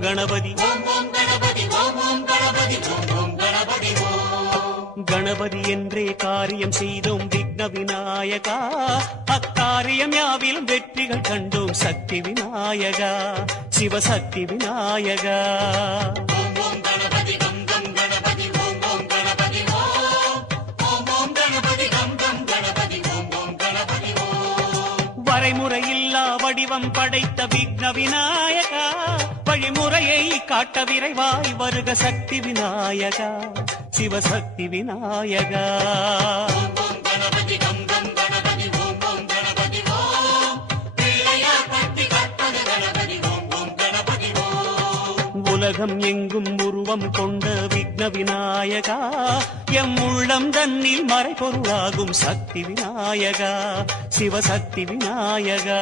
கணபதி கணபதி என்றே காரியம் செய்தோம் விக்ன விநாயகா, அக்காரியம் யாவிலும் வெற்றிகள் கண்டோம் சக்தி விநாயகா, சிவசக்தி விநாயகா. வரைமுறையில்லா வடிவம் படைத்த விக்ன விநாயகா, வழிமுறையை காட்ட விரைவாய் வருக சக்தி விநாயகா, சிவசக்தி விநாயகா. உலகம் எங்கும் உருவம் கொண்ட விக்ன விநாயகா, எம் உள்ளம் தன்னில் மறைபொருளாகும் சக்தி விநாயகா, சிவசக்தி விநாயகா.